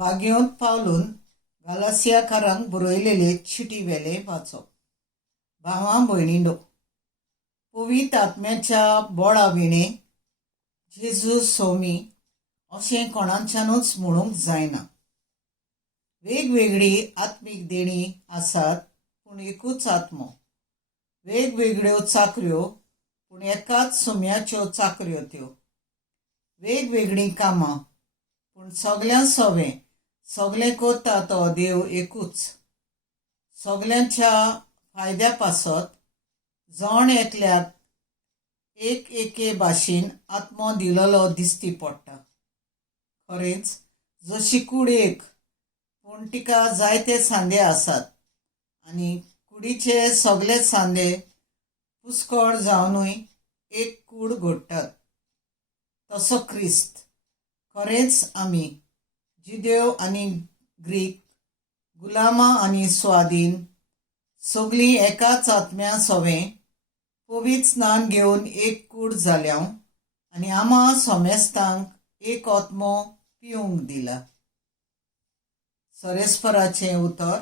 बागेंत पावलून गालासियाकारांक बरयलेले चिटी वेले वाचप. भावां भयणींनो, पवित्र आत्म्याच्या बोळा विणे जेजू सोमी अशें कोणाच्यानूच म्हणूंक जायना. वेगवेगळी आत्मीक देणी आसात पूण एकूच आत्मो. वेगवेगळ्यो चाकऱ्यो पूण एकाच सोम्याच्यो चाकऱ्यो त्यो. वेगवेगळीं कामां पूण सगळ्यां सवें सगळें करता तो देव एकूच. सगळ्यांच्या फायद्या पासत जण एकल्याक एके भाशेन आत्मो दिलोलो दिसती पडटा. खरेंच जशी कूड एक पूण तिका जायते सांदे आसात आनी कुडीचे सगळे सांदे पुस्कळ जावनूय एक कूड घडटात. तसो क्रिस्त. खरेंच आमी जिदेव आनी ग्रीक, गुलामां आनी स्वाधीन सगळीं एकाच आत्म्या सवें पवित्र स्नान घेवन एक कूड जाल्यां आनी आम्हा सोमेस्तांक एक आत्मो पिवंक दिला. सरेस्पराचें उतर.